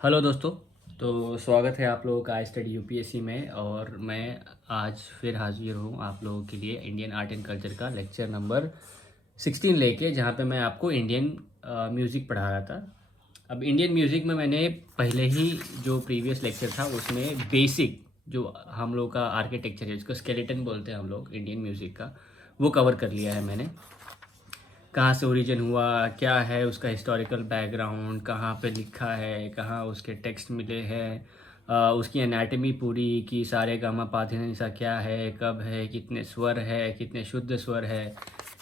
Hello दोस्तों। तो स्वागत है आप लोगों का आई स्टडी यूपीएससी में। और मैं आज फिर हाजिर हूँ आप लोगों के लिए इंडियन आर्ट एंड कल्चर का लेक्चर नंबर 16 लेके, जहाँ पे मैं आपको इंडियन म्यूज़िक पढ़ा रहा था। अब इंडियन म्यूज़िक में मैंने पहले ही जो प्रीवियस लेक्चर था उसमें बेसिक जो हम लोग का आर्किटेक्चर है, जिसको स्केलेटन बोलते हैं हम लोग इंडियन म्यूज़िक का, वो कवर कर लिया है मैंने। कहाँ से ओरिजिन हुआ, क्या है उसका हिस्टोरिकल बैकग्राउंड, कहाँ पे लिखा है, कहाँ उसके टेक्स्ट मिले हैं, उसकी एनाटमी पूरी की, सारे गामा पाधेनिसा क्या है, कब है, कितने स्वर है, कितने शुद्ध स्वर है,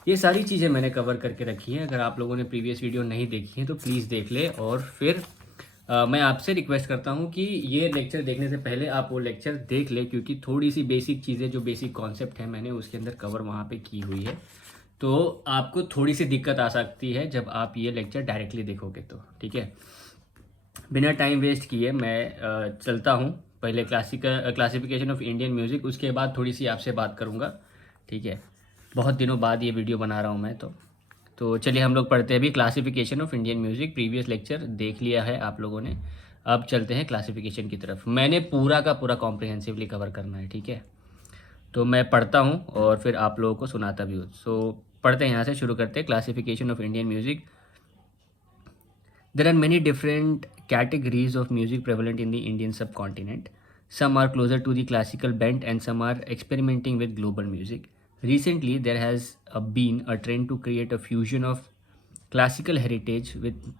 ये सारी चीज़ें मैंने कवर करके रखी हैं। अगर आप लोगों ने प्रीवियस वीडियो नहीं देखी है तो प्लीज़ देख ले। और फिर मैं आपसे रिक्वेस्ट करता हूँ कि ये लेक्चर देखने से पहले आप वो लेक्चर देख ले, क्योंकि थोड़ी सी बेसिक चीज़ें, जो बेसिक कॉन्सेप्ट है, मैंने उसके अंदर कवर वहाँ पे की हुई है। तो आपको थोड़ी सी दिक्कत आ सकती है जब आप ये लेक्चर डायरेक्टली देखोगे तो, ठीक है। बिना टाइम वेस्ट किए मैं चलता हूँ। पहले क्लासिफिकेशन ऑफ इंडियन म्यूज़िक, उसके बाद थोड़ी सी आपसे बात करूँगा, ठीक है। बहुत दिनों बाद ये वीडियो बना रहा हूँ मैं तो चलिए हम लोग पढ़ते हैं अभी classification of Indian music. Previous lecture देख लिया है आप लोगों ने, अब चलते हैं क्लासिफिकेशन की तरफ। मैंने पूरा का पूरा कॉम्प्रिहेंसिवली कवर करना है, ठीक है। तो मैं पढ़ता हूँ और फिर आप लोगों को सुनाता भी हूँ। पढ़ते हैं, यहाँ से शुरू करते हैं। Classification of Indian music. There are many different categories of music prevalent in the Indian subcontinent. Some are closer to the classical bent and some are experimenting with global music. Recently, there has been a trend to create a fusion of classical heritage with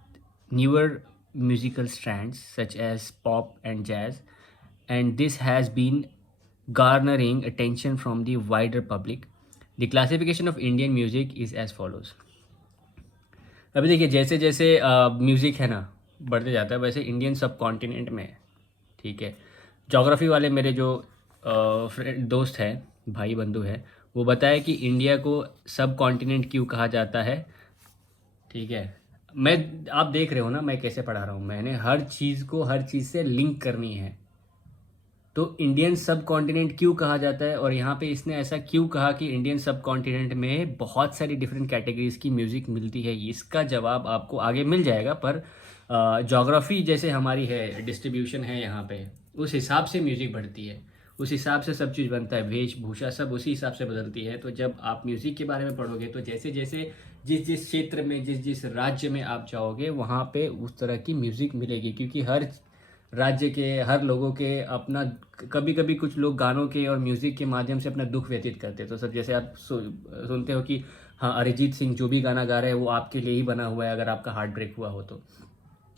newer musical strands such as pop and jazz, and this has been garnering attention from the wider public. The classification of Indian music is as follows. अभी देखिए, जैसे जैसे music है ना बढ़ते जाता है, वैसे इंडियन सब कॉन्टिनेंट में, ठीक है। जोग्राफ़ी वाले मेरे जो फ्रेंड दोस्त हैं, भाई बंधु हैं, वो बताए कि इंडिया को सब कॉन्टिनेंट क्यों कहा जाता है, ठीक है। मैं आप देख रहे हो ना मैं कैसे पढ़ा रहा हूँ, मैंने हर चीज़ को हर चीज़ से लिंक करनी है। तो इंडियन सब कॉन्टिनेंट क्यों कहा जाता है, और यहाँ पे इसने ऐसा क्यों कहा कि इंडियन सब कॉन्टिनेंट में बहुत सारी डिफरेंट कैटेगरीज की म्यूज़िक मिलती है, इसका जवाब आपको आगे मिल जाएगा। पर जोग्राफ़ी जैसे हमारी है, डिस्ट्रीब्यूशन है यहाँ पे, उस हिसाब से म्यूज़िक बढ़ती है, उस हिसाब से सब चीज़ बनता है, वेशभूषा सब उसी हिसाब से बदलती है। तो जब आप म्यूज़िक के बारे में पढ़ोगे तो जैसे जैसे जिस जिस क्षेत्र में, जिस जिस राज्य में आप जाओगे, वहाँ पे उस तरह की म्यूज़िक मिलेगी, क्योंकि हर राज्य के हर लोगों के अपना, कभी कभी कुछ लोग गानों के और म्यूज़िक के माध्यम से अपना दुख व्यतीत करते हैं। तो सर जैसे आप सुनते हो कि हाँ, अरिजीत सिंह जो भी गाना गा रहे हैं वो आपके लिए ही बना हुआ है, अगर आपका हार्ट ब्रेक हुआ हो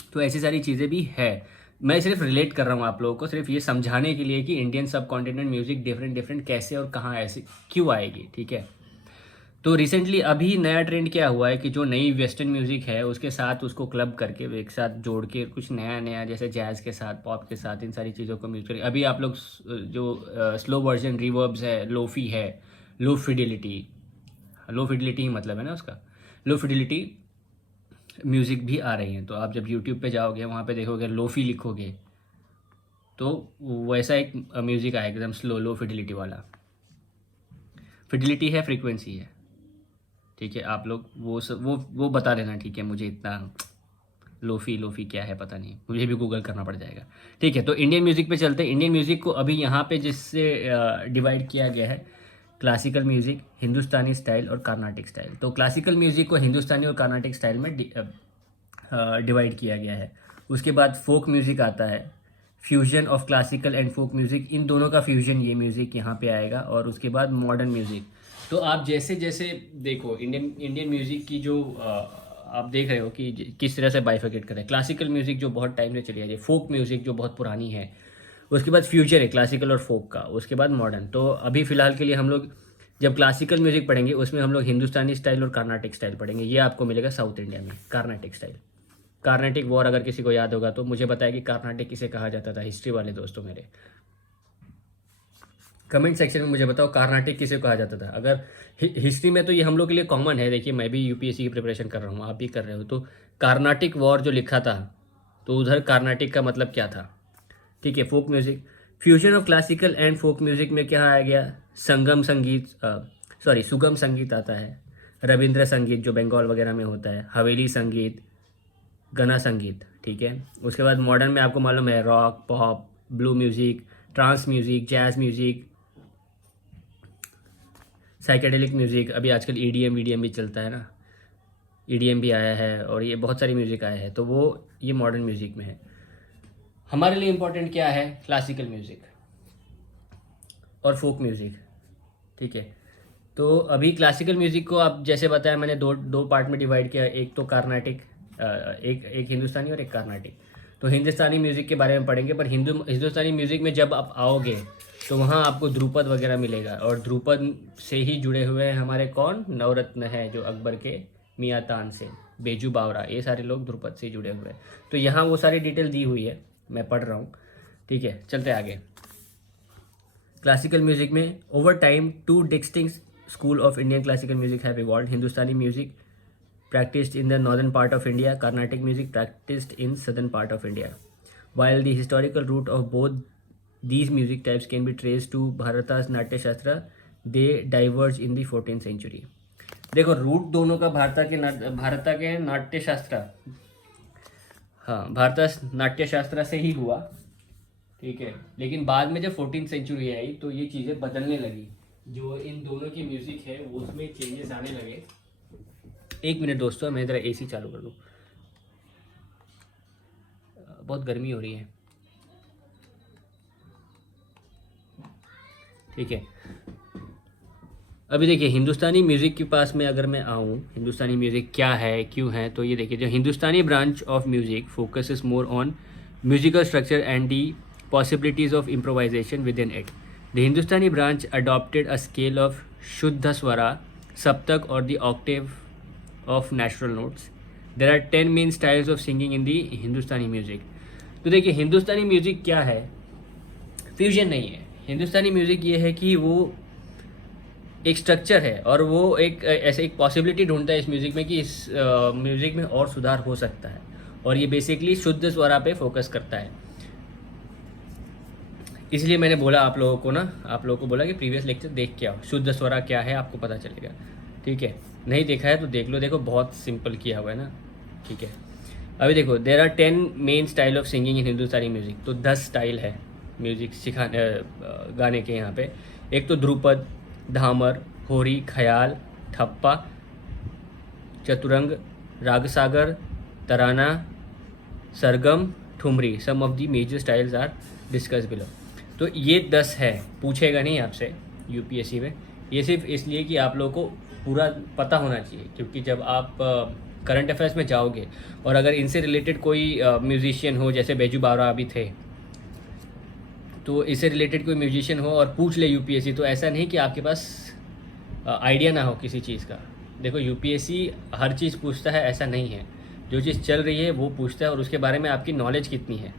तो ऐसी सारी चीज़ें भी है। मैं सिर्फ रिलेट कर रहा हूँ आप लोगों को, सिर्फ ये समझाने के लिए कि इंडियन सब कॉन्टिनेंट म्यूज़िक डिफरेंट डिफरेंट कैसे और कहाँ ऐसे क्यों आएगी, ठीक है। तो रिसेंटली अभी नया ट्रेंड क्या हुआ है कि जो नई वेस्टर्न म्यूज़िक है उसके साथ उसको क्लब करके एक साथ जोड़ के कुछ नया नया, जैसे जैज़ के साथ, पॉप के साथ, इन सारी चीज़ों को म्यूज़ करें। अभी आप लोग जो स्लो वर्जन रिवर्ब्स है, लोफी है, लो फिडिलिटी, लो फिडिलिटी ही मतलब है ना उसका, लो फिडिलिटी म्यूज़िक भी आ रही हैं। तो आप जब यूट्यूब पे जाओगे वहाँ पे देखोगे, लोफी लिखोगे तो वैसा एक म्यूज़िक आएगा एकदम स्लो, लो फिडिलिटी वाला। फिडिलिटी है, फ्रीक्वेंसी है, ठीक है। आप लोग वो बता देना, ठीक है। मुझे इतना लोफ़ी लोफ़ी क्या है पता नहीं, मुझे भी गूगल करना पड़ जाएगा, ठीक है। तो इंडियन म्यूज़िक पे चलते हैं। इंडियन म्यूज़िक को अभी यहाँ पे जिससे डिवाइड किया गया है, क्लासिकल म्यूज़िक, हिंदुस्तानी स्टाइल और कार्नाटिक स्टाइल। तो क्लासिकल म्यूज़िक को हिंदुस्तानी और कार्नाटिक स्टाइल में डिवाइड किया गया है। उसके बाद फोक म्यूज़िक आता है, fusion of classical and folk music, इन दोनों का फ्यूजन ये म्यूज़िक यहाँ पे आएगा। और उसके बाद मॉडर्न म्यूज़िक। तो आप जैसे जैसे देखो इंडियन इंडियन म्यूज़िक की जो आप देख रहे हो कि किस तरह से बाइफरकेट करें। क्लासिकल म्यूज़िक जो बहुत टाइम से चली आ रही है, फोक म्यूज़िक जो बहुत पुरानी है, उसके बाद फ्यूचर है क्लासिकल और फोक का, उसके बाद मॉडर्न। तो अभी फ़िलहाल के लिए हम लोग जब क्लासिकल म्यूज़िक पढ़ेंगे उसमें हम लोग हिंदुस्तानी स्टाइल और कार्नाटिक स्टाइल पढ़ेंगे। ये आपको मिलेगा साउथ इंडिया में, कार्नाटिक स्टाइल। कार्नाटिक वॉर अगर किसी को याद होगा तो मुझे बताया कि कार्नाटिक किसे कहा जाता था, हिस्ट्री वाले दोस्तों मेरे, कमेंट सेक्शन में मुझे बताओ कार्नाटिक किसे कहा जाता था। अगर हिस्ट्री में तो ये हम लोग के लिए कॉमन है। देखिए मैं भी यूपीएससी की प्रिपरेशन कर रहा हूँ, आप भी कर रहे हो। तो कार्नाटिक वॉर जो लिखा था, तो उधर कार्नाटिक का मतलब क्या था, ठीक है। Folk music, fusion of classical and folk music में क्या आ गया, संगम संगीत, सॉरी सुगम संगीत आता है, रविंद्र संगीत जो बंगाल वगैरह में होता है, हवेली संगीत, गना संगीत, ठीक ठीक है। उसके बाद मॉडर्न में आपको मालूम है rock, pop, blue music, trance music, jazz music, psychedelic music, अभी आजकल ईडीएम वीडीएम भी चलता है ना, ईडीएम भी आया है और ये बहुत सारी म्यूज़िक आया है, तो वो ये मॉडर्न म्यूज़िक में है। हमारे लिए इम्पोर्टेंट क्या है? क्लासिकल म्यूज़िक और फोक म्यूज़िक, ठीक है। तो अभी क्लासिकल म्यूज़िक को आप जैसे बताया मैंने दो दो पार्ट में डिवाइड किया, एक तो कार्नाटिक, एक एक हिंदुस्तानी और एक कार्नाटिक। तो हिंदुस्तानी म्यूज़िक के बारे में पढ़ेंगे, पर हिंदुस्तानी म्यूज़िक में जब आप आओगे तो वहाँ आपको ध्रुपद वगैरह मिलेगा, और ध्रुपद से ही जुड़े हुए हैं हमारे कौन? नवरत्न है जो अकबर के मियाँ तानसेन, बेजू बावरा, ये सारे लोग ध्रुपद से जुड़े हुए हैं। तो यहाँ वो सारी डिटेल दी हुई है, मैं पढ़ रहा हूँ, ठीक है। चलते आगे। क्लासिकल म्यूजिक में over time two distinct school of Indian classical music have evolved. Hindustani music practiced in the northern part of India, Carnatic music practiced in southern part of India. While the historical root of both these music types can be traced to Bharata's Natya Shastra, they diverged in the 14th century. देखो root दोनों का भारत के नाट्य शास्त्र, हाँ भारत नाट्य शास्त्र से ही हुआ, ठीक है। लेकिन बाद में जब 14th सेंचुरी आई तो ये चीज़ें बदलने लगी, जो इन दोनों की म्यूज़िक है वो उसमें चेंजेस आने लगे। एक मिनट दोस्तों, मैं ज़रा एसी चालू कर दूँ, बहुत गर्मी हो रही है, ठीक है। अभी देखिए हिंदुस्तानी म्यूज़िक के पास में अगर मैं आऊँ, हिंदुस्तानी म्यूज़िक क्या है, क्यों है, तो ये देखिए जो Hindustani branch of music focuses more on musical structure and the possibilities of improvisation within it. The Hindustani branch adopted a scale of Shuddha Swara, Saptak or the octave of natural notes. There are 10 main styles of singing in the Hindustani music. तो देखिए हिंदुस्तानी music क्या है? Fusion नहीं है। हिंदुस्तानी music ये है कि वो एक स्ट्रक्चर है और वो एक ऐसे एक पॉसिबिलिटी ढूंढता है इस म्यूज़िक में कि इस म्यूज़िक में और सुधार हो सकता है, और ये बेसिकली शुद्ध स्वरा पे फोकस करता है। इसलिए मैंने बोला आप लोगों को बोला कि प्रीवियस लेक्चर देख के आओ, शुद्ध स्वरा क्या है आपको पता चलेगा, ठीक है। नहीं देखा है तो देख लो, देखो बहुत सिंपल किया हुआ है ना, ठीक है। अभी देखो there are 10 main style of singing in Hindustani music. तो 10 स्टाइल है म्यूज़िक गाने के यहाँ पे। एक तो Dhrupad, धामर, Hori, Khayal, Tappa, Chaturang, Ragsagar, Tarana, Sargam, Thumri. Some of the major styles are discuss below. तो ये 10 है, पूछेगा नहीं आपसे यूपीएससी में, ये सिर्फ इसलिए कि आप लोगों को पूरा पता होना चाहिए, क्योंकि जब आप करंट अफेयर्स में जाओगे और अगर इनसे रिलेटेड कोई म्यूजिशियन हो, जैसे बेजू बावरा अभी थे, तो इससे रिलेटेड कोई म्यूजिशियन हो और पूछ ले यूपीएससी, तो ऐसा नहीं कि आपके पास आइडिया ना हो किसी चीज़ का। देखो यूपीएससी हर चीज़ पूछता है, ऐसा नहीं है, जो चीज़ चल रही है वो पूछता है और उसके बारे में आपकी नॉलेज कितनी है।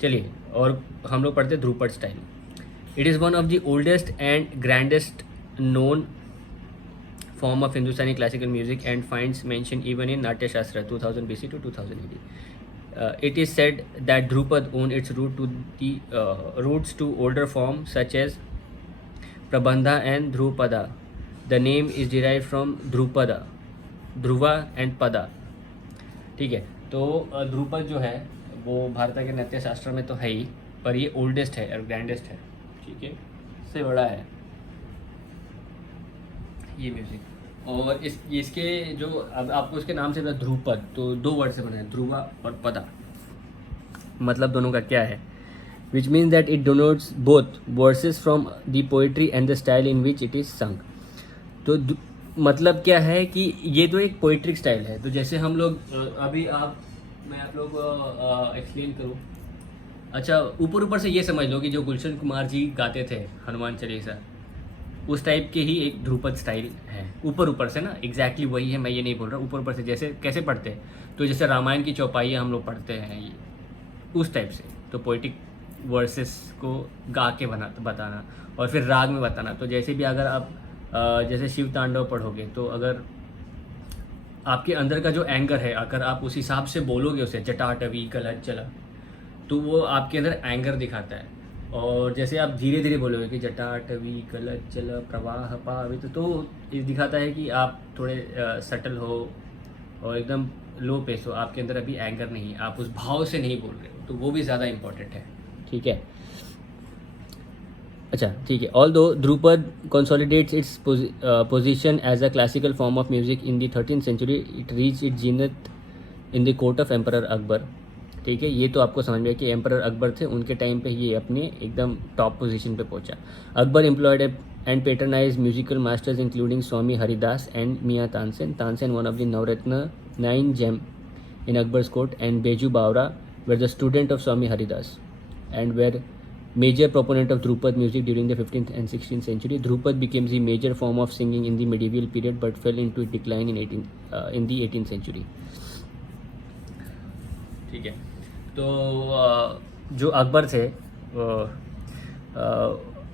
चलिए और हम लोग पढ़ते Dhrupad style. It is one of the oldest and grandest known form of Hindustani classical music and finds mention even in नाट्य शास्त्र 2000 BC to 2000 AD. It is said that Dhrupad owed its roots to older forms such as Prabandha and Dhrupada. The name is derived from Dhrupada, Dhruva and Pada, ठीक है। तो ध्रुपद जो है वो भारत के नाट्य शास्त्र में तो है ही, पर ये ओल्डेस्ट है और ग्रैंडेस्ट है, ठीक है, इससे बड़ा है ये म्यूज़िक। और इसके जो अब आपको इसके नाम से ध्रुपद, तो 2 वर्ड से बना है, ध्रुवा और पदा। मतलब दोनों का क्या है? Which means that it denotes both verses from the poetry and the style in which it is sung. तो मतलब क्या है कि ये तो एक पोइट्रिक स्टाइल है। तो जैसे हम लोग मैं आप लोग को एक्सप्लेन करूँ, अच्छा ऊपर से ये समझ लो कि जो गुलशन कुमार जी गाते थे हनुमान चालीसा, उस टाइप के ही एक ध्रुपद स्टाइल है। ऊपर से ना एग्जैक्टली वही है, मैं ये नहीं बोल रहा। ऊपर से जैसे कैसे पढ़ते हैं, तो जैसे रामायण की चौपाइयाँ हम लोग पढ़ते हैं ये उस टाइप से, तो पोइटिक वर्सेस को गा के बताना और फिर राग में बताना। तो जैसे भी अगर आप जैसे शिव तांडव पढ़ोगे, तो अगर आपके अंदर का जो एंगर है, अगर आप उस हिसाब से बोलोगे उसे, जटाटवी गलत चला, तो वो आपके अंदर एंगर दिखाता है। और जैसे आप धीरे धीरे बोलोगे कि जटाटवी गलत चला प्रवाह पावित, तो ये दिखाता है कि आप थोड़े सटल हो और एकदम लो पेस हो, आपके अंदर अभी एंगर नहीं, आप उस भाव से नहीं बोल रहे हो, तो वो भी ज़्यादा इंपॉर्टेंट है। ठीक है, अच्छा ठीक है। Although Dhrupad consolidates its position as a classical form of music in the 13th century, it reach it zenith in the court of emperor Akbar. ठीक है, ये तो आपको समझ में आया कि एम्परर अकबर थे, उनके टाइम पे ये अपने एकदम टॉप पोजीशन पे पहुंचा। Akbar employed and patronize musical masters including Swami Haridas and Miyan Tansen. Tansen one of the Navratna 9 gem in Akbar's court, and Beju Bawra were the student of Swami Haridas and were major proponent of Dhrupad music during the 15th and 16th century. Dhrupad became the major form of singing in the medieval period but fell into decline in the 18th century. ठीक है, तो जो अकबर थे,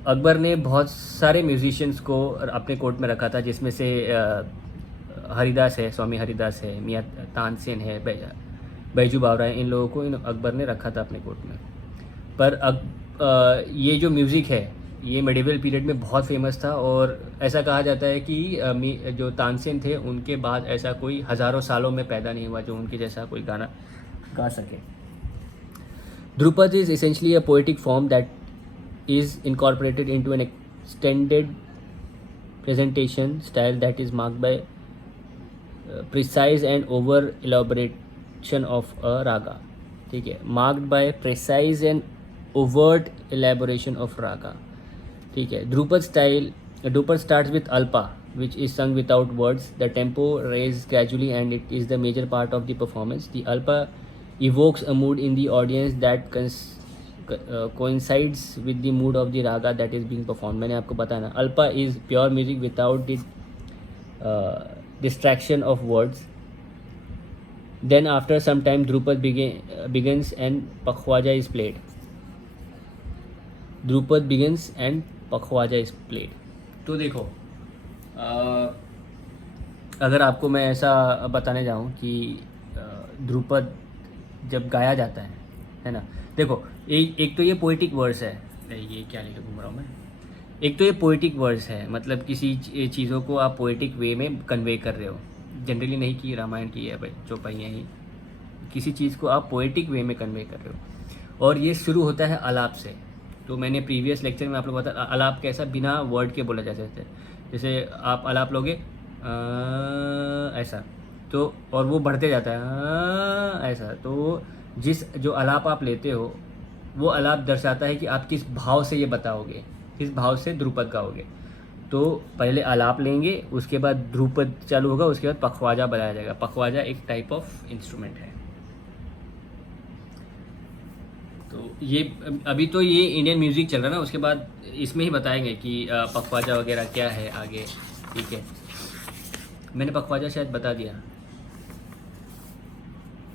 अकबर ने बहुत सारे musicians को अपने कोर्ट में रखा था, जिसमें से हरिदास है, स्वामी हरिदास है, मियाँ तानसेन है, बैजू बावरा है, इन लोगों को अकबर ने रखा था अपने कोर्ट में। पर ये जो म्यूज़िक है ये मेडिवल पीरियड में बहुत फेमस था, और ऐसा कहा जाता है कि जो तानसेन थे उनके बाद ऐसा कोई हज़ारों सालों में पैदा नहीं हुआ जो उनके जैसा कोई गाना गा सके। Dhrupad is essentially a poetic form that is incorporated into an extended presentation style that is marked by precise and over elaboration of a raga. ठीक है, marked by precise and overt elaboration of raga. ठीक है, Dhrupad starts with alpa, which is sung without words. The tempo raises gradually and it is the major part of the performance. The alpa evokes a mood in the audience that coincides with the mood of the raga that is being performed. मैंने आपको बताया ना, Alpa is pure music without the distraction of words. Then after some time Dhrupad begins and Pakhwaja is played. Dhrupad begins and Pakhwaja is played. तो देखो, अगर आपको मैं ऐसा बताने जाऊँ कि ध्रुपद जब गाया जाता है ना, देखो एक तो ये पोइटिक वर्स है, ये क्या लेके घूम रहा हूँ मैं, एक तो ये पोइटिक वर्स है, मतलब किसी चीज़ों को आप पोइटिक वे में कन्वे कर रहे हो। जनरली नहीं कि रामायण की है भाई चौपाई ही, किसी चीज़ को आप पोइटिक वे में कन्वे कर रहे हो, और ये शुरू होता है अलाप से। तो मैंने प्रीवियस लेक्चर में आप लोग बताया अलाप कैसा बिना वर्ड के बोला जा सकता है। जैसे आप अलाप लोगे ऐसा, तो और वो बढ़ते जाता है ऐसा, तो जो अलाप आप लेते हो वो अलाप दर्शाता है कि आप किस भाव से ये बताओगे, किस भाव से ध्रुपद गाओगे। तो पहले अलाप लेंगे, उसके बाद ध्रुपद चालू होगा, उसके बाद पखवाजा बजाया जाएगा। पखवाजा एक टाइप ऑफ इंस्ट्रूमेंट है। तो ये अभी तो ये इंडियन म्यूज़िक चल रहा है ना, उसके बाद इसमें ही बताएंगे कि पखवाजा वगैरह क्या है आगे। ठीक है, मैंने पखवाजा शायद बता दिया।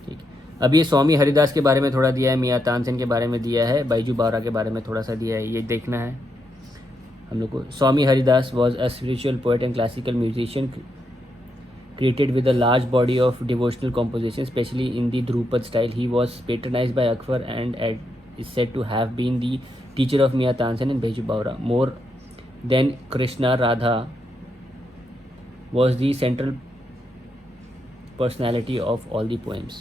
ठीक, अब ये स्वामी हरिदास के बारे में थोड़ा दिया है, मियाँ तानसेन के बारे में दिया है, बैजू बावरा के बारे में थोड़ा सा दिया है, ये देखना है हम लोग को। Swami Haridas was a spiritual poet and classical musician created with a large body of devotional composition, especially in the Dhrupad style. He was patronized by Akbar and is said to have been the teacher of Miyan Tansen and Baiju Bawra. More than Krishna, Radha was the central personality of all the poems.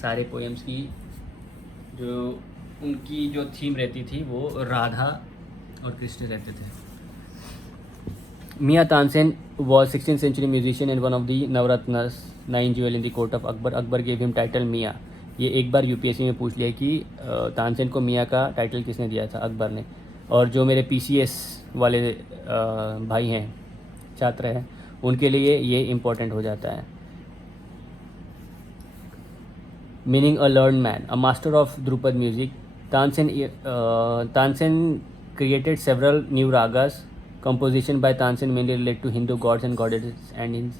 सारे poems की जो उनकी जो theme रहती थी वो राधा और कृष्ण रहते थे। Miyan Tansen was 16th century musician and one of the Navratnas 9 jewel in the court of Akbar. Akbar gave him title Miyan. ये एक बार यूपीएससी में पूछ लिया कि तानसेन को मियाँ का टाइटल किसने दिया था, अकबर ने। और जो मेरे पीसीएस वाले भाई हैं, छात्र हैं, उनके लिए ये इम्पोर्टेंट हो जाता है। Meaning a learn man, a master of Dhrupad music, Tansen created several new ragas. Composition by Tansen mainly relate to Hindu gods and goddesses and his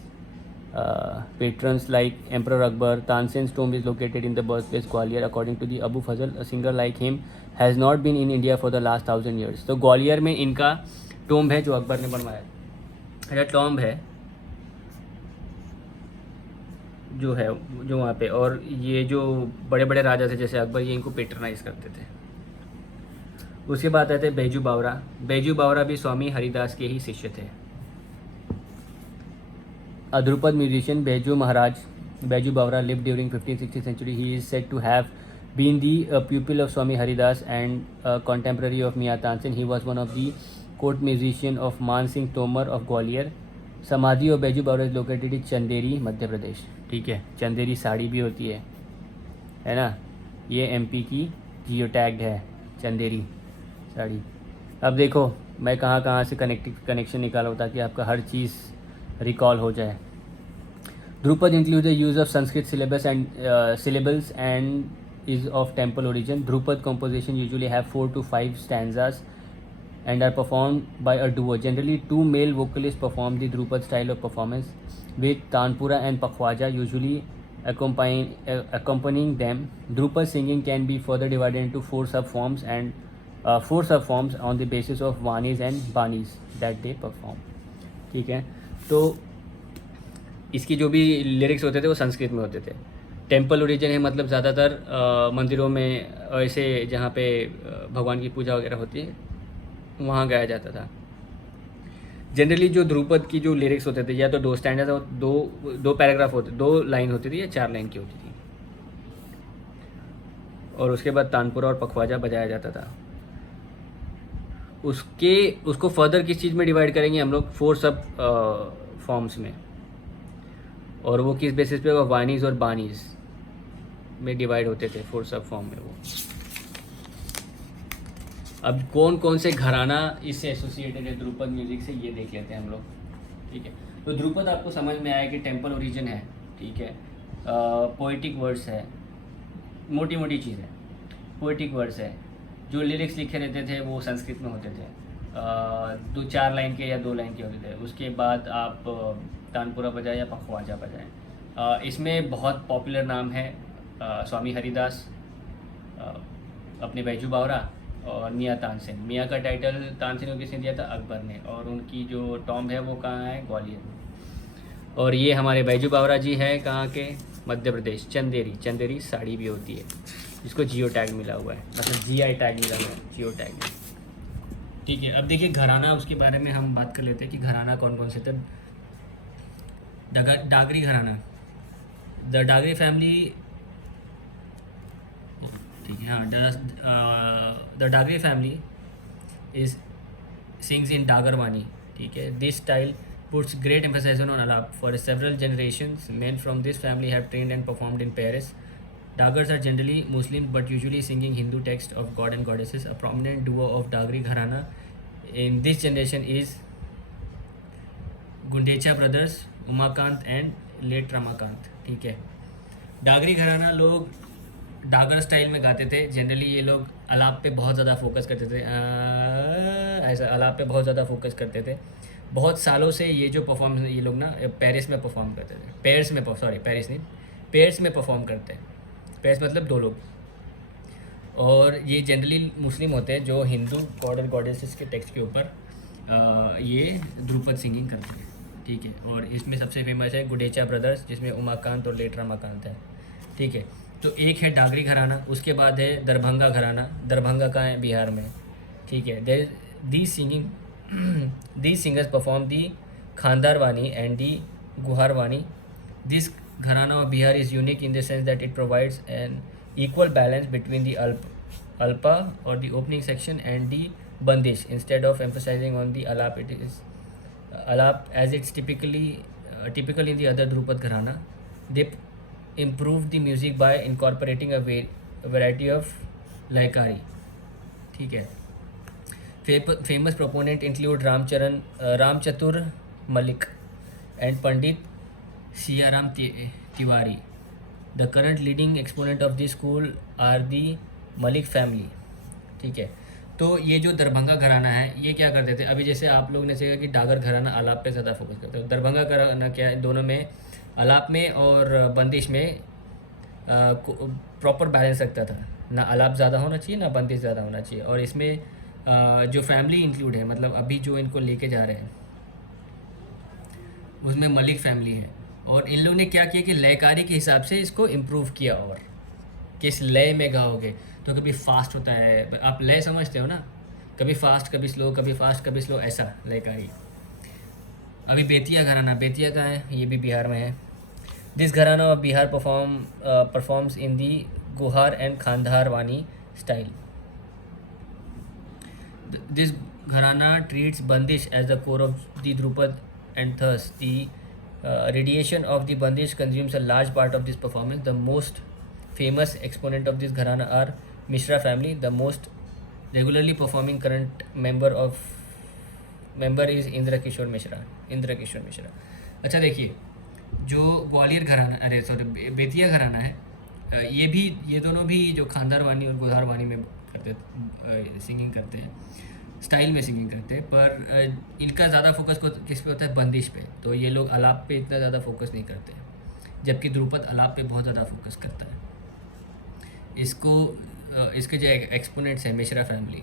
patrons like Emperor Akbar. Tansen's tomb is located in the birthplace Gwalior. According to the Abu Fazl, a singer like him has not been in India for the last 1000 years. तो ग्वालियर में इनका tomb है जो अकबर ने बनवाया, है tomb है जो है जो वहाँ पे। और ये जो बड़े बड़े राजा थे जैसे अकबर, ये इनको पेट्रनाइज करते थे। उसके बाद आते हैं बैजू बावरा। बैजू बावरा भी स्वामी हरिदास के ही शिष्य थे। Dhrupad musician Baiju Maharaj Baiju Bawra lived during 15th-16th century. He is said to have been the pupil of Swami Haridas and contemporary of Miya Tansen. He was one of the court musician of मान Singh Tomar of Gwalior. समाधि of Baiju Bawra is located in Chanderi Madhya Pradesh. ठीक है, चंदेरी साड़ी भी होती है ना, ये MP की जियो टैग्ड है चंदेरी साड़ी. अब देखो मैं कहाँ कहाँ से कनेक्शन निकाला हूँ ताकि आपका हर चीज़ रिकॉल हो जाए. Drupad includes the use of Sanskrit syllables and is of temple origin. Drupad composition usually have 4 to 5 stanzas and are performed by a duo. Generally, two male vocalists perform the Drupad style of performance, with Tanpura and Pakhwaja usually accompanying them. Drupad singing can be further divided into four subforms on the basis of vanis and banis that they perform. ठीक है, तो इसकी जो भी lyrics होते थे वो संस्कृत में होते थे. टेम्पल ओरिजिन है, मतलब ज़्यादातर मंदिरों में ऐसे जहाँ पे भगवान की पूजा वगैरह होती है वहाँ गाया जाता था. जनरली जो ध्रुपद की जो लिरिक्स होते थे या तो 2 स्टैंडर्ड और दो पैराग्राफ होते, 2 लाइन होती थी या 4 लाइन की होती थी, और उसके बाद तानपुरा और पखवाजा बजाया जाता था. उसको फर्दर किस चीज़ में डिवाइड करेंगे हम लोग, 4 सब फॉर्म्स में, और वो किस बेसिस पे, वो वानीज और बानीज में डिवाइड होते थे 4 सब फॉर्म में वो. अब कौन कौन से घराना इससे एसोसिएटेड है ध्रुपद म्यूज़िक से, ये देख लेते हैं हम लोग. ठीक है, तो ध्रुपद आपको समझ में आया कि टेम्पल ओरिजिन है. ठीक है, पोइटिक वर्ड्स है, मोटी मोटी चीज़ है, पोइटिक वर्ड्स है. जो लिरिक्स लिखे रहते थे वो संस्कृत में होते थे, 2-4 लाइन के या 2 लाइन के होते थे. उसके बाद आप तानपुरा बजाए या पखवाजा बजाएं. इसमें बहुत पॉपुलर नाम है स्वामी हरिदास, अपने बैजू बावरा और मियाँ तानसेन. मियाँ का टाइटल तानसेन को किसने दिया था, अकबर ने, और उनकी जो टॉम्ब है वो कहाँ है, ग्वालियर में. और ये हमारे बैजू बावरा जी है कहाँ के, मध्य प्रदेश, चंदेरी साड़ी भी होती है, जिसको जियो टैग मिला हुआ है, मतलब GI टैग मिला हुआ है, जियो टैग. ठीक है, अब देखिए घराना, उसके बारे में हम बात कर लेते हैं कि घराना कौन कौन से थे. डागरी घराना, द डागरी फैमिली. ठीक है, हाँ, the Dagari family is sings in Dagarvani. ठीक है, this style puts great emphasis on alap. For several generations, men from this family have trained and performed in Paris. Dagars are generally Muslim but usually singing Hindu text of god and goddesses. A prominent duo of Dagri Gharana in this generation is Gundecha brothers, Umakant and let Ramakant. ठीक है, डागरी घराना लोग Dagar style में गाते थे. Generally ये लोग अलाप पे बहुत ज़्यादा फोकस करते थे, ऐसा अलाप पे बहुत ज़्यादा फोकस करते थे. बहुत सालों से ये जो परफॉर्म ये लोग ना पेरिस में परफॉर्म करते थे, पेरिस में परफॉर्म करते हैं. पेरिस मतलब 2 लोग, और ये जनरली मुस्लिम होते हैं जो हिंदू गॉड और गॉडेसेस के टेक्स्ट के ऊपर ये ध्रुपद सिंगिंग करते हैं. ठीक है, और इसमें सबसे फेमस है गुडेचा ब्रदर्स, जिसमें उमाकांत और लेट रमाकांत है. ठीक है, तो एक है डागरी घराना, उसके बाद है दरभंगा घराना. दरभंगा का है, बिहार में. ठीक है, these singers perform the Khandarwani and the Guharwani. This gharana of Bihar is unique in the sense that it provides an equal balance between the alpa or the opening section and the bandish. Instead of emphasizing on the alap, it is alap as it's typical in the other Drupad gharana. They improve the music by incorporating a variety of laikari. ठीक है, famous proponent include Ramchatur Malik and Pandit Siyaram Tiwari. The current leading exponent of this school are the Malik family. ठीक है, तो ये जो दरभंगा घराना है ये क्या करते थे, अभी जैसे आप लोग ने सीखा कि डागर घराना आलाप पे ज़्यादा फोकस करते हैं. दरभंगा घराना क्या है, दोनों में आलाप में और बंदिश में प्रॉपर बैलेंस रखता था. ना आलाप ज़्यादा होना चाहिए ना बंदिश ज़्यादा होना चाहिए. और इसमें जो फैमिली इंक्लूड है, मतलब अभी जो इनको लेके जा रहे हैं उसमें मलिक फैमिली है. और इन लोगों ने क्या किया कि लयकारी के हिसाब से इसको इम्प्रूव किया. और किस लय में गाओगे तो कभी फास्ट होता है, आप लय समझते हो ना, कभी फास्ट कभी स्लो, कभी फास्ट कभी स्लो, ऐसा लयकारी. अभी बेतिया घराना, बेतिया का है, ये भी बिहार में है. This gharana of Bihar performs in the Guhar and Khandhar Wani style. This gharana treats bandish as the core of the Drupad, and thus the radiation of the bandish consumes a large part of this performance. The most famous exponent of this gharana are Mishra family. The most regularly performing current member is Indra किशोर मिश्रा. अच्छा देखिए, जो ग्वालियर घराना, अरे sorry, Bettiah घराना है, ये दोनों भी जो खानदार वानी और गोधार वानी में करते सिंगिंग करते हैं, स्टाइल में सिंगिंग करते हैं, पर इनका ज़्यादा फोकस किस पे होता है? बंदिश पे. तो ये लोग आलाप पे इतना ज़्यादा फोकस नहीं करते हैं, जबकि ध्रुपद आलाप पे बहुत ज़्यादा फोकस करता है. इसके जो एक्सपोनेंट्स हैं मिश्रा फैमिली,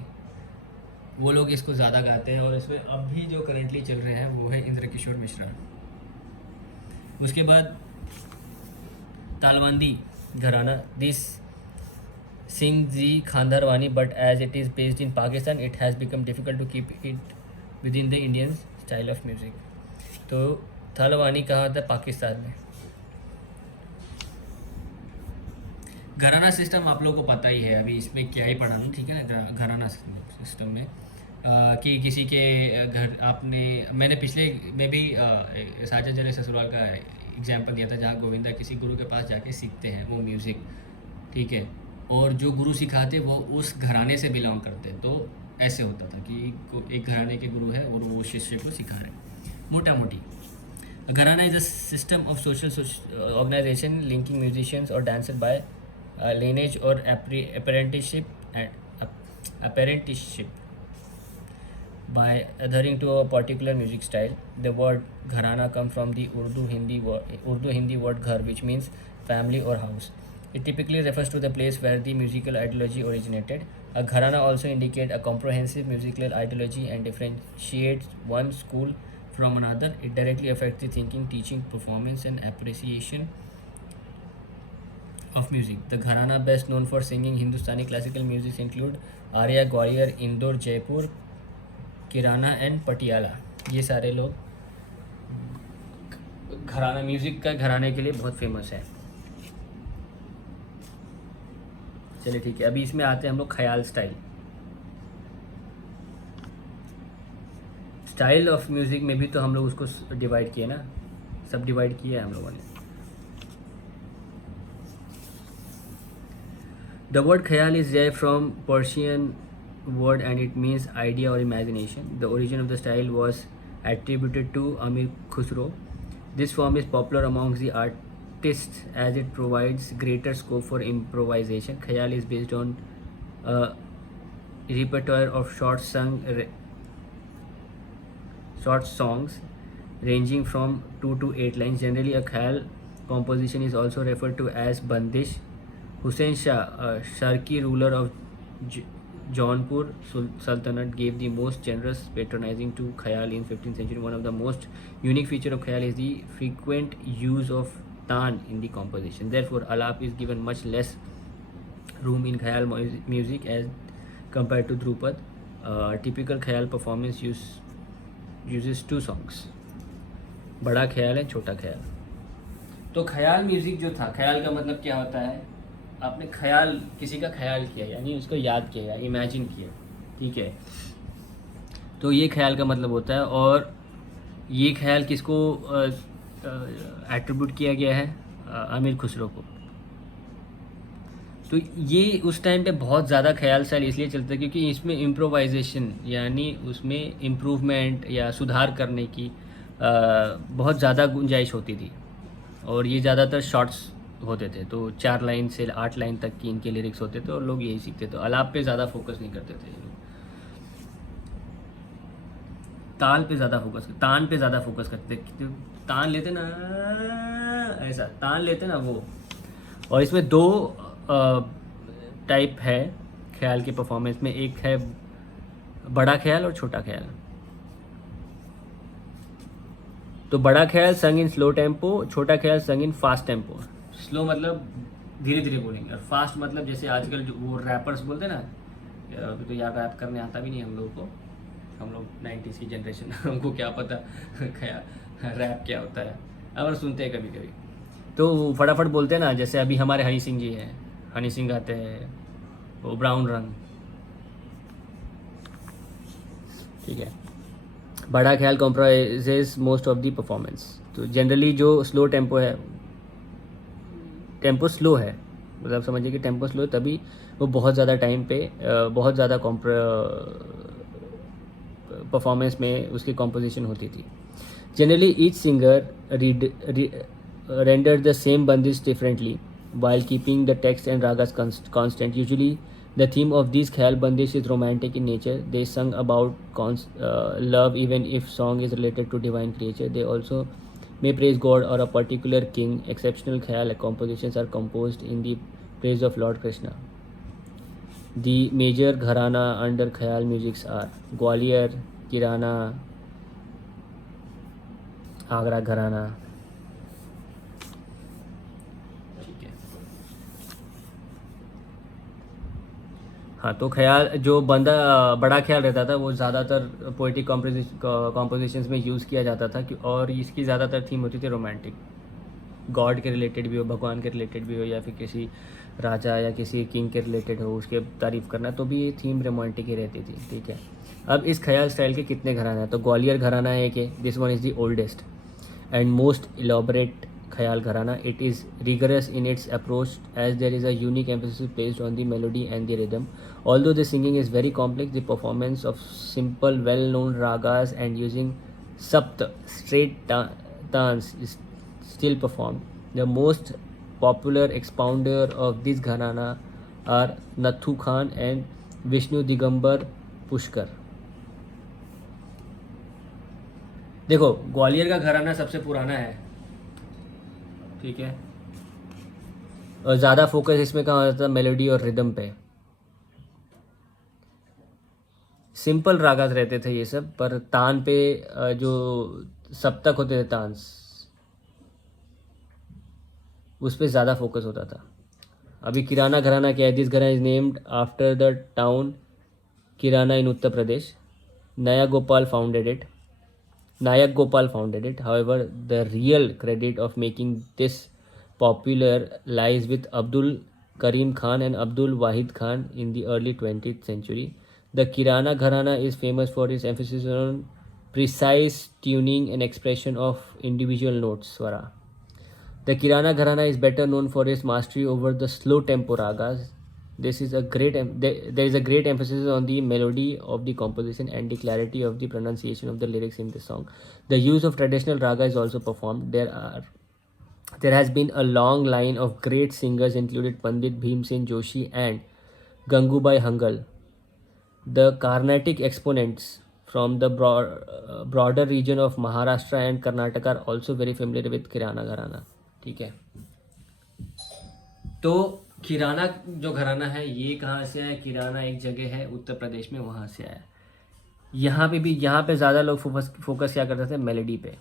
वो लोग इसको ज़्यादा गाते हैं, और इसमें अब भी जो करेंटली चल रहे हैं वो है इंद्र किशोर मिश्रा. उसके बाद तालवांदी घराना, this Singh the Khandar Vani, but as it is based in Pakistan it has become difficult to keep it within the Indian style of music. तो थालवानी कहाँ था? पाकिस्तान में. घराना सिस्टम आप लोगों को पता ही है, अभी इसमें क्या ही पढ़ाना, ठीक है ना. घराना सिस्टम में कि किसी के घर मैंने पिछले में भी साजन चले ससुराल का एग्जाम्पल दिया था, जहाँ गोविंदा किसी गुरु के पास जाके सीखते हैं वो म्यूज़िक, ठीक है, और जो गुरु सिखाते वो उस घराने से बिलोंग करते. तो ऐसे होता था कि एक घराने के गुरु है और वो शिष्य को सिखा रहे हैं, मोटा मोटी. Gharana is a system of social organisation linking musicians और dancer by lineage or apprenticeship by adhering to a particular music style. The word gharana comes from the Urdu Hindi word ghar, which means family or house. It typically refers to the place where the musical ideology originated. A gharana also indicates a comprehensive musical ideology and differentiates one school from another. It directly affects the thinking, teaching, performance, and appreciation of music. The gharana best known for singing Hindustani classical music include Arya, Gwalior, Indore, Jaipur, kirana and Patiala. ये सारे लोग घराना music का घराने के लिए बहुत famous है. चलिए ठीक है, अभी इसमें आते हैं हम लोग ख्याल स्टाइल ऑफ म्यूज़िक में भी तो हम लोग उसको डिवाइड किए ना, सब डिवाइड किए हम लोगों ने. The word khayal is derived from Persian word and it means idea or imagination. The origin of the style was attributed to Amir Khusro. This form is popular amongst the artists as it provides greater scope for improvisation. Khayal is based on a repertoire of short songs ranging from 2 to 8 lines. Generally, a khayal composition is also referred to as bandish. Hussain Shah, a Sharqi ruler of Jaunpur Sultanate, gave the most generous patronizing to khayal in 15th century. One of the most unique feature of khayal is the frequent use of taan in the composition. Therefore, alap is given much less room in khayal music as compared to Drupad. Typical khayal performance uses 2 songs, बड़ा ख्याल है, छोटा ख्याल. तो ख्याल music जो था, ख्याल का मतलब क्या होता है? आपने ख्याल, किसी का ख्याल किया, यानी उसको याद किया, इमेजिन किया, ठीक है. तो ये ख्याल का मतलब होता है. और ये ख्याल किसको एट्रीब्यूट किया गया है? आमिर खुसरो को. तो ये उस टाइम पे बहुत ज़्यादा ख्याल स्टाइल इसलिए चलता है क्योंकि इसमें इम्प्रोवाइजेशन, यानी उसमें इम्प्रूवमेंट या सुधार करने की बहुत ज़्यादा गुंजाइश होती थी. और ये ज़्यादातर शॉर्ट्स होते थे, तो 4 लाइन से 8 लाइन तक की इनके लिरिक्स होते थे और लोग यही सीखते थे. आलाप पे ज़्यादा फोकस नहीं करते थे ये लोग, ताल पे ज़्यादा फोकस, तान पे ज़्यादा फोकस करते. तान लेते ना, ऐसा तान लेते ना वो. और इसमें 2 टाइप है ख्याल के परफॉर्मेंस में. एक है बड़ा ख्याल और छोटा ख्याल. तो बड़ा ख्याल संग इन स्लो टेम्पो, छोटा ख्याल संग इन फास्ट टेम्पो. स्लो मतलब धीरे धीरे बोलेंगे, और फास्ट मतलब जैसे आजकल जो वो रैपर्स बोलते हैं ना, अभी तो यार रैप करने आता भी नहीं हम लोगों को, हम लोग 90s की जनरेशन, हमको क्या पता रैप क्या होता है, अगर सुनते हैं कभी कभी. तो फटाफट बोलते हैं ना, जैसे अभी हमारे हनी सिंह जी हैं, हनी सिंह गाते हैं वो ब्राउन रंग, ठीक है। बड़ा ख्याल comprises most of the performance. तो जनरली जो स्लो टेम्पो है, टेम्पो स्लो है, मतलब समझिए कि टेम्पो स्लो है, तभी वो बहुत ज़्यादा टाइम पे बहुत ज़्यादा परफॉर्मेंस में उसकी कॉम्पोजिशन होती थी। Generally each singer rendered the same bandits differently while keeping the text and ragas constant. Usually, the theme of these khayal bandits is romantic in nature. They sung about love even if song is related to divine creature. They also may praise God or a particular king. Exceptional khayal compositions are composed in the praise of Lord Krishna. The major gharana under khayal musics are Gwalior, Kirana, Agra घराना, ठीक है। हाँ, तो ख्याल जो बंदा बड़ा ख्याल रहता था वो ज़्यादातर पोइटिक कॉम्पोजिशंस में यूज़ किया जाता था कि, और इसकी ज़्यादातर थीम होती थी रोमांटिक, गॉड के रिलेटेड भी हो, भगवान के रिलेटेड भी हो, या फिर किसी राजा या किसी किंग के रिलेटेड हो, उसके तारीफ़ करना, तो भी ये थीम रोमांटिक ही रहती थी, ठीक है। अब इस ख्याल स्टाइल के कितने घराना हैं? तो ग्वालियर घराना है कि this one is the oldest and most elaborate khayal gharana. It is rigorous in its approach as there is a unique emphasis placed on the melody and the rhythm. Although the singing is very complex, the performance of simple well-known ragas and using sapt straight tans is still performed. The most popular expounder of this gharana are Nathu Khan and Vishnu Digambar Pushkar. देखो, ग्वालियर का घराना सबसे पुराना है, ठीक है, और ज़्यादा फोकस इसमें कहाँ होता था? मेलोडी और रिदम पे। सिंपल रागास रहते थे ये सब, पर तान पे जो सप्तक होते थे, तान्स, उस पर ज़्यादा फोकस होता था। अभी किराना घराना क्या है? This gharana is named after the town kirana in Uttar Pradesh. Naya Gopal founded it. Nayak Gopal founded it. However, the real credit of making this popular lies with Abdul Karim Khan and Abdul Wahid Khan in the early 20th century. The Kirana Gharana is famous for its emphasis on precise tuning and expression of individual notes, swara. The Kirana Gharana is better known for its mastery over the slow tempo ragas. There is a great emphasis on the melody of the composition and the clarity of the pronunciation of the lyrics in this song. The use of traditional raga is also performed. There has been a long line of great singers, including Pandit Bhimsen Joshi and Gangubai Hangal. The Carnatic exponents from the broader region of Maharashtra and Karnataka are also very familiar with Kirana Gharana. ठीक है, तो किराना जो घराना है ये कहाँ से आया? किराना एक जगह है उत्तर प्रदेश में, वहाँ से आया। यहाँ पे ज़्यादा लोग फोकस क्या करते थे? मेलोडी पे।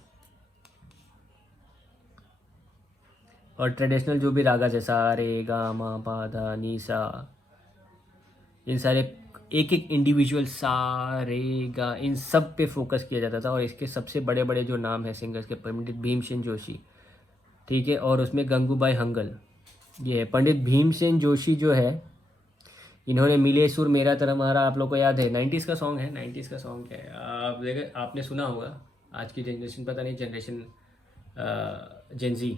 और ट्रेडिशनल जो भी रागा जैसा रे गा मा पा धा नी सा, इन सारे एक एक इंडिविजुअल सा रे गा, इन सब पे फोकस किया जाता था। और इसके सबसे बड़े बड़े जो नाम है सिंगर्स के, पंडित भीमसेन जोशी, ठीक है, और उसमें गंगूबाई हंगल, ये है। पंडित भीमसेन जोशी जो है, इन्होंने मिले सुर मेरा तरमारा, आप लोग को याद है, 90s का सॉन्ग है। 90s का सॉन्ग है, आप देखे, आपने सुना होगा। आज की जनरेशन पता नहीं, जनरेशन जेनजी,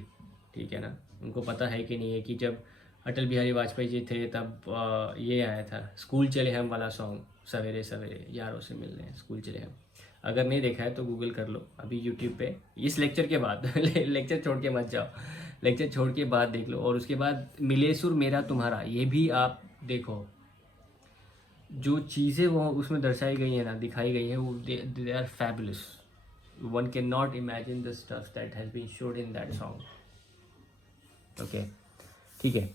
ठीक है ना, उनको पता है कि नहीं है कि जब अटल बिहारी वाजपेयी जी थे तब ये आया था स्कूल चले हम वाला सॉन्ग, सवेरे सवेरे यारों से मिलने स्कूल चले हम। अगर नहीं देखा है तो गूगल कर लो अभी यूट्यूब पे, इस लेक्चर के बाद लेक्चर छोड़ के मत जाओ, लेक्चर छोड़ के बाद देख लो। और उसके बाद मिले सुर मेरा तुम्हारा, ये भी आप देखो, जो चीज़ें वो उसमें दर्शाई गई हैं ना, दिखाई गई हैं, वो they are fabulous. One can not imagine the stuff that has been showed in that song. Okay, ठीक है.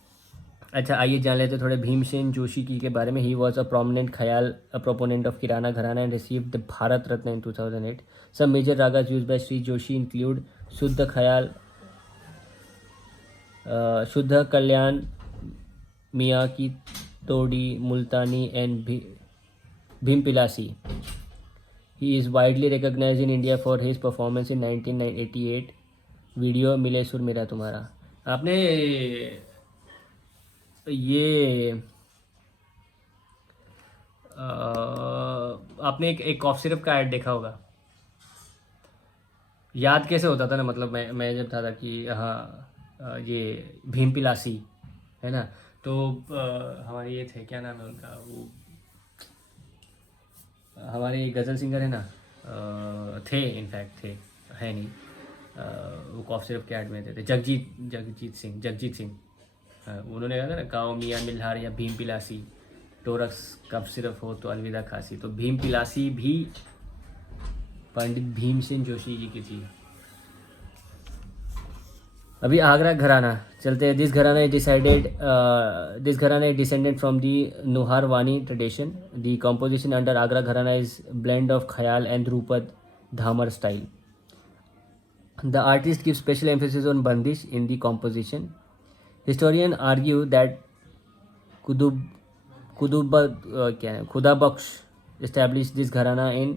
अच्छा, आइए जान लेते थोड़े भीमसेन जोशी की के बारे में. He was a prominent khayal proponent of Kirana gharana and received the Bharat Ratna in 2008. Some major ragas used by Shri Joshi include Shuddh Khayal, Shuddh Kalyan, Miyan ki Todi, Multani and Bhimpalasi. He is widely recognized in India for his performance in 1988 video मिले सुर मेरा तुम्हारा. आपने ये आपने एक कॉफ सिरप का ऐड देखा होगा। याद कैसे होता था ना, मतलब मैं जब था कि हाँ ये भीम पिलासी है ना, तो हमारे ये थे, क्या नाम है उनका, वो हमारे गज़ल सिंगर है ना, थे इनफैक्ट, थे, है नहीं, वो कॉफ सिरप के ऐड में थे जगजीत सिंह। हाँ, उन्होंने कहा था ना, काओ मियाँ मिल्हार या भीम पिलासी, टोरक्स कफ सिरप हो तो अलविदा खांसी। तो भीम पिलासी भी पंडित भीमसेन जोशी जी की थी। अभी आगरा घराना चलते हैं। This gharana is descended from the Nuhar vani tradition. The composition under Agra gharana is blend of khayal and dhrupad dhamar style. The artist gives special emphasis on bandish in the composition. Historians argue that Kudub Khuda Baksh established this gharana in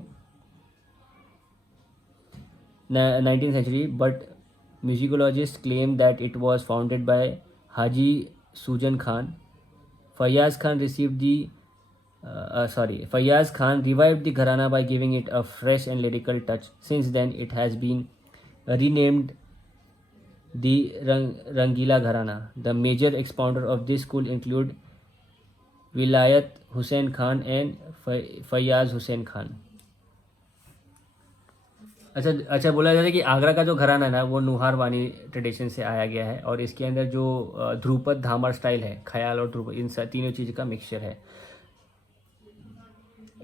19th century, but musicologists claim that it was founded by Haji Sujan Khan. Fayyaz Khan revived the gharana by giving it a fresh and lyrical touch. Since then, it has been renamed the Rangila Gharana. The major expounder of this school include Vilayat Hussain Khan and Fayyaz Hussain Khan. अच्छा, बोला जाता है कि आगरा का जो घराना है ना, वो नुहार वानी ट्रेडिशन से आया गया है, और इसके अंदर जो ध्रुपद धामर स्टाइल है, ख्याल और ध्रुपद, इन तीनों चीज़ का मिक्सचर है।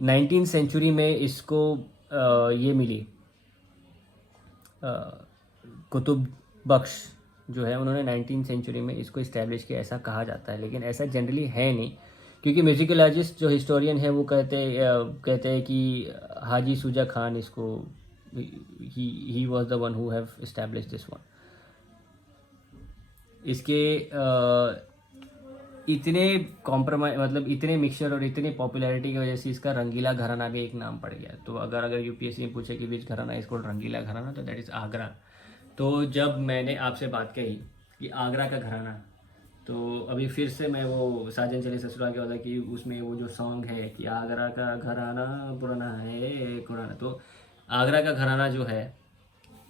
19वीं सेंचुरी में इसको ये मिली, कुतुब बख्श जो है, उन्होंने 19वीं सेंचुरी में इसको इस्टेब्लिश किया, ऐसा कहा जाता है, लेकिन ऐसा जनरली है नहीं, क्योंकि म्यूजिकोलॉजिस्ट जो हिस्टोरियन है वो कहते हैं कि हाजी सूजा खान इसको he was the one who have established this one. इसके इतने कॉम्प्रोमाइज, मतलब इतने मिक्सचर और इतने पॉपुलैरिटी की वजह से इसका रंगीला घराना भी एक नाम पड़ गया। तो अगर यूपीएससी में पूछे कि विच घराना इसको रंगीला घराना, तो दैट इज़ आगरा। तो जब मैंने आपसे बात कही कि आगरा का घराना, तो अभी फिर से मैं वो साजन चले ससुराल के वाला कि उसमें वो जो सॉन्ग है कि आगरा का घराना पुराना है कुराना, तो आगरा का घराना जो है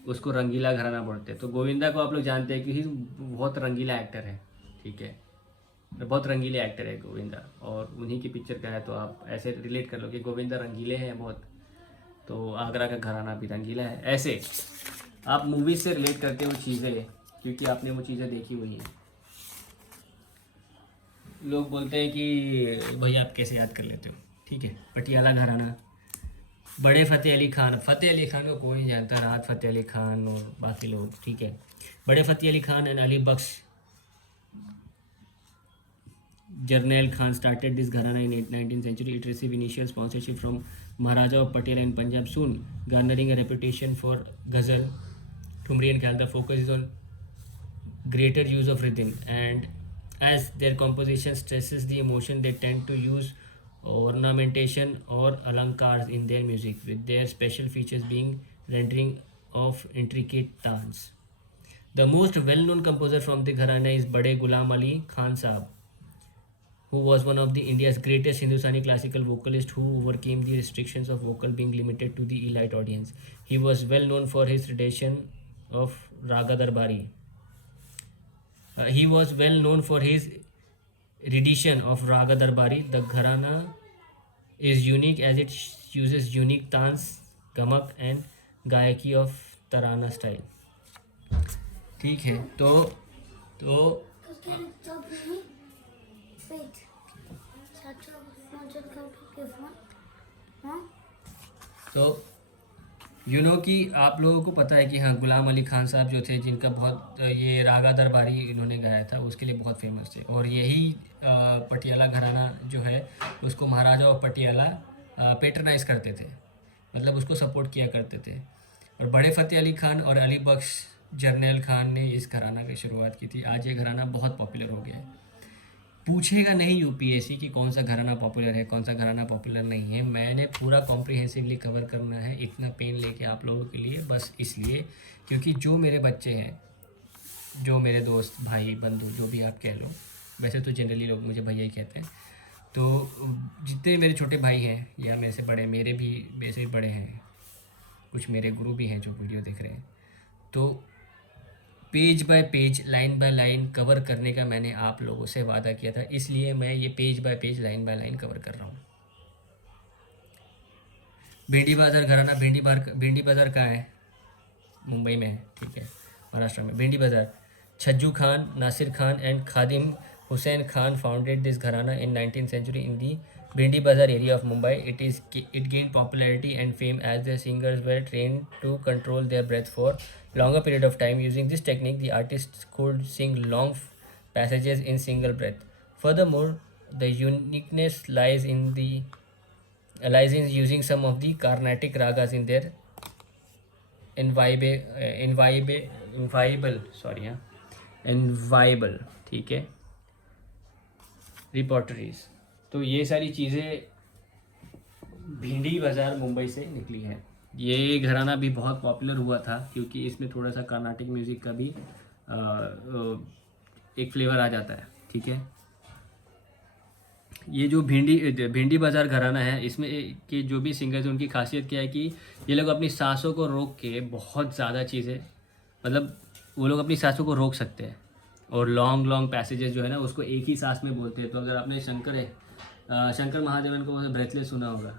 उसको रंगीला घराना बोलते हैं। तो गोविंदा को आप लोग जानते हैं कि बहुत रंगीला एक्टर है, ठीक है, बहुत रंगीले एक्टर है गोविंदा, और उन्हीं की पिक्चर का है, तो आप ऐसे रिलेट कर लो कि गोविंदा रंगीले हैं बहुत, तो आगरा का घराना भी रंगीला है। ऐसे आप मूवीज से रिलेट करते हो चीज़ें, क्योंकि आपने वो चीज़ें देखी हुई हैं। लोग बोलते हैं कि भैया आप कैसे याद कर लेते हो, ठीक है, पटियाला घराना, बड़े फ़तेह अली खान को कोई नहीं जानता, राहत फ़तेह अली खान और बाकी लोग, ठीक है। बड़े Fateh Ali Khan and Ali Bakhsh Jarnail Khan started this gharana in 19th century. It received initial sponsorship from Maharaja of Patel in Punjab, soon garnering a reputation for ghazal, thumri and ख्याल. The focus is on greater use of rhythm, and as their composition stresses the emotion, they tend to use ornamentation or alankars in their music, with their special features being rendering of intricate dance. The most well-known composer from the gharana is Bade Ghulam Ali Khan Sahab, who was one of the India's greatest Hindustani classical vocalists, who overcame the restrictions of vocal being limited to the elite audience. He was well known for his rendition of Raga Darbari. The gharana is unique as it uses unique tans, gamak and gayaki of tarana style. ठीक है, तो तो you know कि आप लोगों को पता है कि हाँ, गुलाम अली खान साहब जो थे, जिनका बहुत ये रागा दरबारी इन्होंने गाया था, उसके लिए बहुत फेमस थे, और यही पटियाला घराना जो है उसको महाराजा ऑफ पटियाला पेट्रनाइज करते थे, मतलब उसको सपोर्ट किया करते थे। और बड़े फ़तेह अली खान और अली बख्श जरनैल खान ने इस घराना की शुरुआत की थी। आज ये घराना बहुत पॉपुलर हो गया है। पूछेगा नहीं यूपीएससी कि कौन सा घराना पॉपुलर है, कौन सा घराना पॉपुलर नहीं है। मैंने पूरा कॉम्प्रिहेंसिवली कवर करना है, इतना पेन लेके आप लोगों के लिए, बस इसलिए क्योंकि जो मेरे बच्चे हैं जो मेरे दोस्त भाई बंधु जो भी आप कह लो, वैसे तो जनरली लोग मुझे भैया ही कहते हैं, तो जितने मेरे छोटे भाई हैं या मेरे से बड़े, मेरे से भी बड़े हैं, कुछ मेरे गुरु भी हैं जो वीडियो देख रहे हैं, तो page bye page line by line cover करने का मैंने आप लोगों से वादा किया था, इसलिए मैं ये page bye page line by line cover कर रहा हूँ। भिंडी बाज़ार घराना, भिंडी बाज़ार कहाँ है? मुंबई में है, ठीक है, महाराष्ट्र में। Bhindi Bazaar, Chhajju Khan, Nasir Khan and Khadim Hussain Khan founded this gharana in 19th century in the Bhindi Bazar area of Mumbai. It gained popularity and fame as the singers were trained to control their breath for longer period of time. Using this technique, the artists could sing long passages in single breath. Furthermore, the uniqueness lies in using some of the Carnatic ragas in their इनवाइबल, ठीक है, repertories. तो ये सारी चीज़ें भिंडी बाज़ार मुंबई से निकली है। ये घराना भी बहुत पॉपुलर हुआ था क्योंकि इसमें थोड़ा सा कर्नाटिक म्यूज़िक का भी एक फ्लेवर आ जाता है, ठीक है। ये जो भिंडी बाज़ार घराना है, इसमें के जो भी सिंगर्स हैं उनकी खासियत क्या है कि ये लोग अपनी सांसों को रोक के बहुत ज़्यादा चीज़ें, मतलब वो लोग अपनी सांसों को रोक सकते हैं और लॉन्ग लॉन्ग पैसेजेस जो है ना उसको एक ही सांस में बोलते हैं। तो अगर आपने शंकर महादेवन को ब्रेथलेस सुना होगा,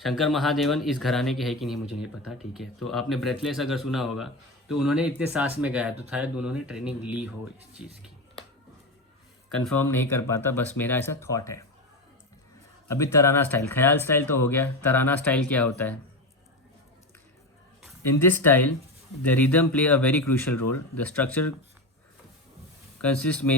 शंकर महादेवन इस घराने के है कि नहीं मुझे नहीं पता, ठीक है, तो आपने ब्रेथलेस अगर सुना होगा तो उन्होंने इतने सांस में गाया, तो शायद उन्होंने ट्रेनिंग ली हो इस चीज़ की, कंफर्म नहीं कर पाता, बस मेरा ऐसा थॉट है। अभी तराना स्टाइल, ख्याल स्टाइल तो हो गया, तराना स्टाइल क्या होता है? In this style the rhythm play a very crucial role. The structure consist